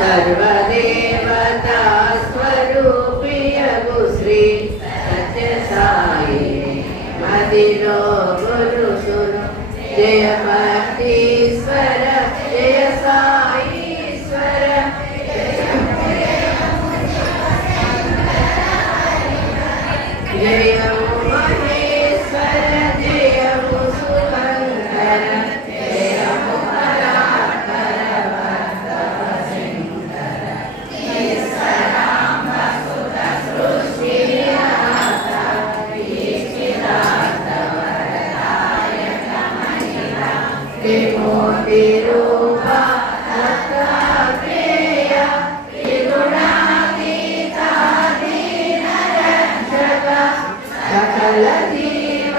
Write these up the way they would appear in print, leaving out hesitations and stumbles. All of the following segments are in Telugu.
सर्वदेवता स्वरूपियगु श्री सत्य साई मदिरो गुरु सुनो जय भक्तीश्वर जय साईश्वर जय महेश्वर जय सुभंकर जय परात्पर वरदवसिंकर ईश्वराम वसुध सृष्टिनाथा ईश्वरार्थ वरदायक महिमा विमोतिरूपा दत्तात्रेय त्रिगुणातीता दीनरक्षक सकल जीव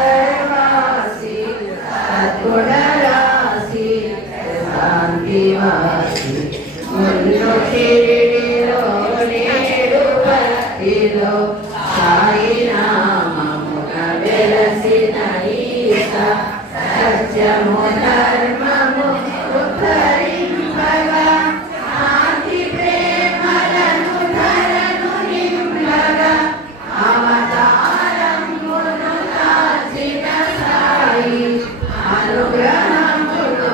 हृदयांतर्वासी सद्गुणराशि शान्तिवासी मुन्नु शिरिडिलो नेडु भक्तिलो साई नाममुन వెలసిన ఈశ సత్యము ధర్మము ఉద్ధరింపగా శాంతి ప్రేమలను ధరను నింపగా అవతారమును దాల్చిన సాయి అనుగ్రహమును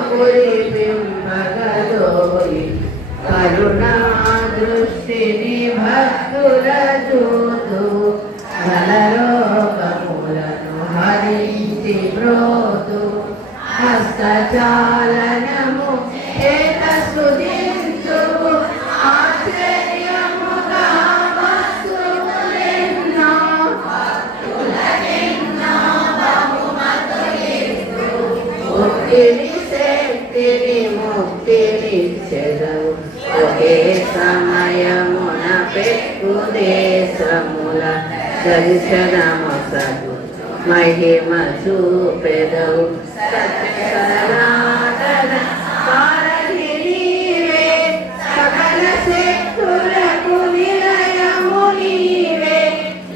కురిపింపగలోయి కరుణా దృష్టిని భక్తుల చూతూ బలరోగములను హరించి బ్రోతు హస్తచాలనము చేత సుధించు ఆశ్చర్యముగా వస్తువులెన్నో భక్తులకెన్నో బహుమతులిస్తూ ముక్తిని శక్తిని ముక్తినిచ్చెదవు ఒకే సమయమున పెట్టు దేశముల దర్శనమొసగు మహిమ చూపెదవు సత్యసనాతన వారధి నీవే సకల శక్తులకు నిలయము నీవే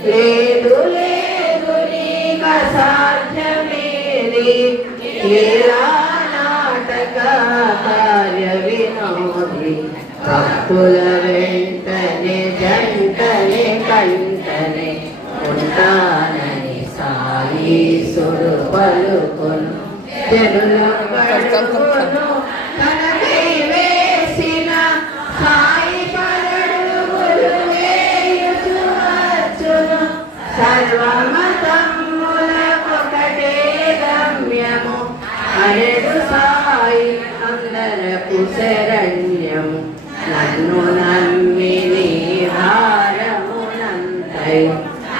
లేదు లేదు నీక సాధ్యమేది లీలా నాటక కార్య వినోది భక్తుల వెంటనే జంటనే కంటనే ఉంటానని సాయీసుడు పలుకొను జనులు పలుకొను తనకై వేసిన సాయి పరడుగులు వేయుచు వచ్చును సర్వమతములకొకటే గమ్యము అరెడు సాయి అందరకు శరణ్యము నన్ను నమ్మి నీ భారమునంతయు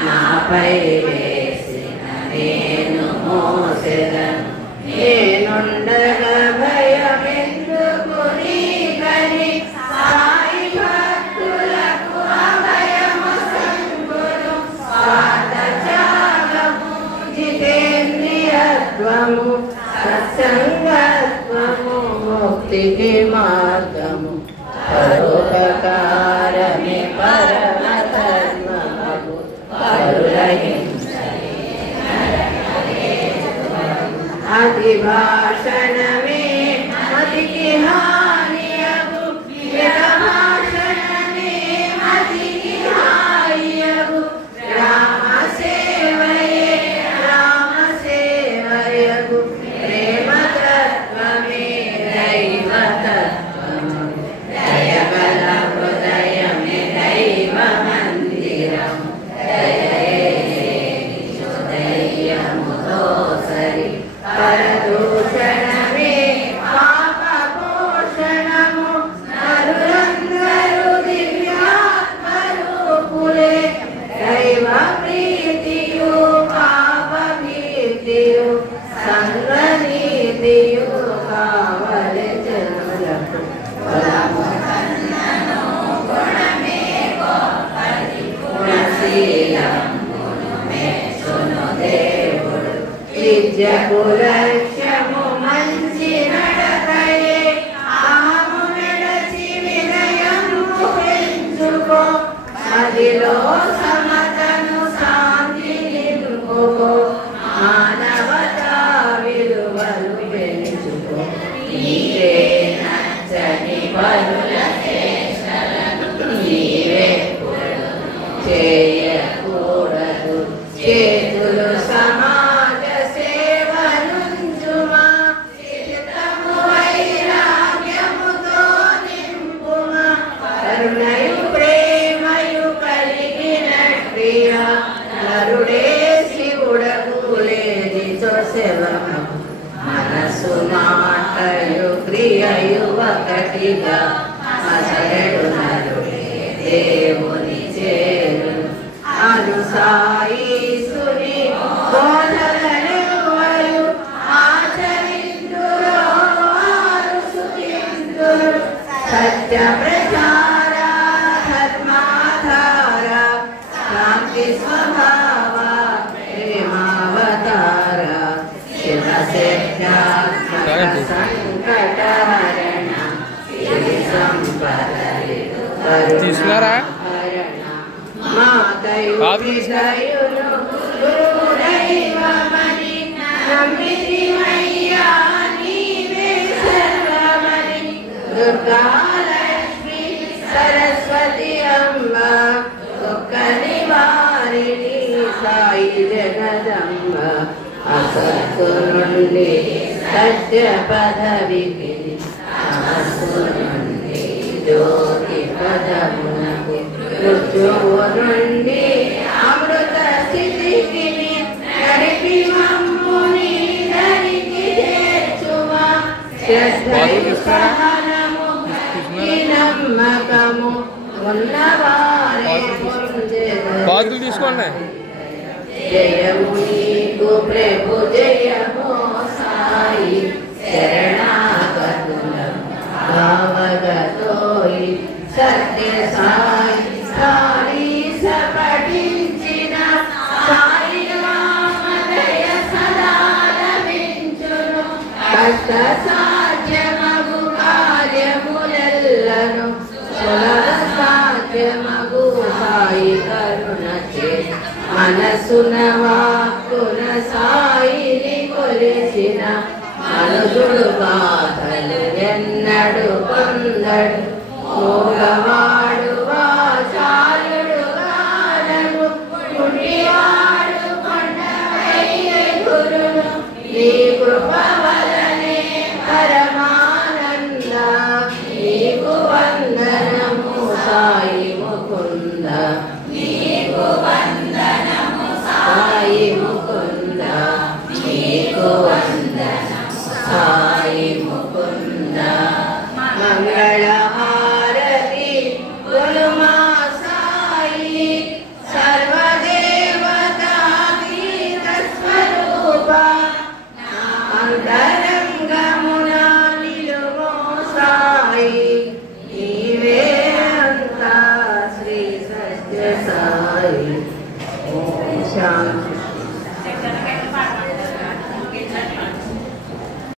నాపై వేసిన నేను మోసెదను నేనుండగా భయమెందుకు నీకని సాయి భక్తులకు అభయము సంగును స్వార్థ త్యాగము జితేంద్రియత్వము సత్సంగత్వము ముక్తికి మార్గము పరోపకారమే పరమ ధర్మము పరులహింసయే అతి భాషణమే మతికి హానియగు భాషణమే మతికి హానియగు రామ సేవయే రామ సేవయగు ప్రేమ తత్వమే దైవ తత్వము దయగల హృదయమే దైవ మందిరం దయముతో సరి పరదూషణమే పాప పోషణము నరులందరూ దివ్యాత్మరూపులే దైవ ప్రీతియు పాప భీతియు సంగనీతియు కావలి జనులకు ఫలము కన్నను గుణమే గొప్పది గుణశీలమును మెచ్చును దేవుడు విద్యకు లక్ష్యము మంచి నడకయే అహము నడచి వినయము పెంచుకో మదిలో సమతను శాంతి నిలుపుకో మానవతా విలువలు పెంచుకో నీకే నచ్చని మనసు మాటయు క్రియయు ఒకటిగా అసలు నరుడే దేవుని చేరు అనుసాయిసుని బోధనలెవ్వరు ఆచరింతురో వారు సుఖింతురు. సత్య ప్రచార ధర్మాధార శాంతి స్వభావ ప్రేమావతార శివసేత్యాత్మక సంకటహరణ శ్రీ సంపదరిదు కరుణాహరణ మాతయును గురుదైవమని నమ్మితిమయ్యా నీవే సర్వమని. దుర్గాలక్ష్మి సరస్వతి అమ్మ దుఃఖ నివారిణి సాయి జగదమ్మ అసత్తు నుండి సత్య పదవికి తమస్సు నుండి జ్యోతి పదమునకు మృత్యువు నుండి అమృత స్థితికి నడిపి మమ్ముని దరికి చేర్చుమా. శ్రద్ధయు సహనము నమ్మకము ఉన్నవారే బాధలు తీసుకోండి. జయము నీకు ప్రభు జయమో సాయి శరణాగతులం భావగతోయి సత్య సాయి సాయి సపఠించిన సాయి రామదయ సదా లభించును. కష్ట సాధ్యమగు కార్యములెల్లను సులభ సాధ్యమగు సాయి కరుణచే మనసున వాక్కున సాయిని కొలిచిన మనుషుడు బాధలు ఎన్నడు పొందడు. మోగవాడు వాచాలుడు గానడు పుణ్యవాడు కొండవయ్య గురును. నీ కృప వలనే పరమానంద నీకు వందనము సాయి ముకుంద. నీకు వందనము సాయి ముకుంద. నీకు వందనము సాయి ముకుంద. మంగళహారతి గురుమా సాయి సర్వదేవతా గీత స్వరూప అంతరంగమున నిలువో సాయి నీవే అంతా శ్రీ సత్య సాయి. ఓం శాంతి.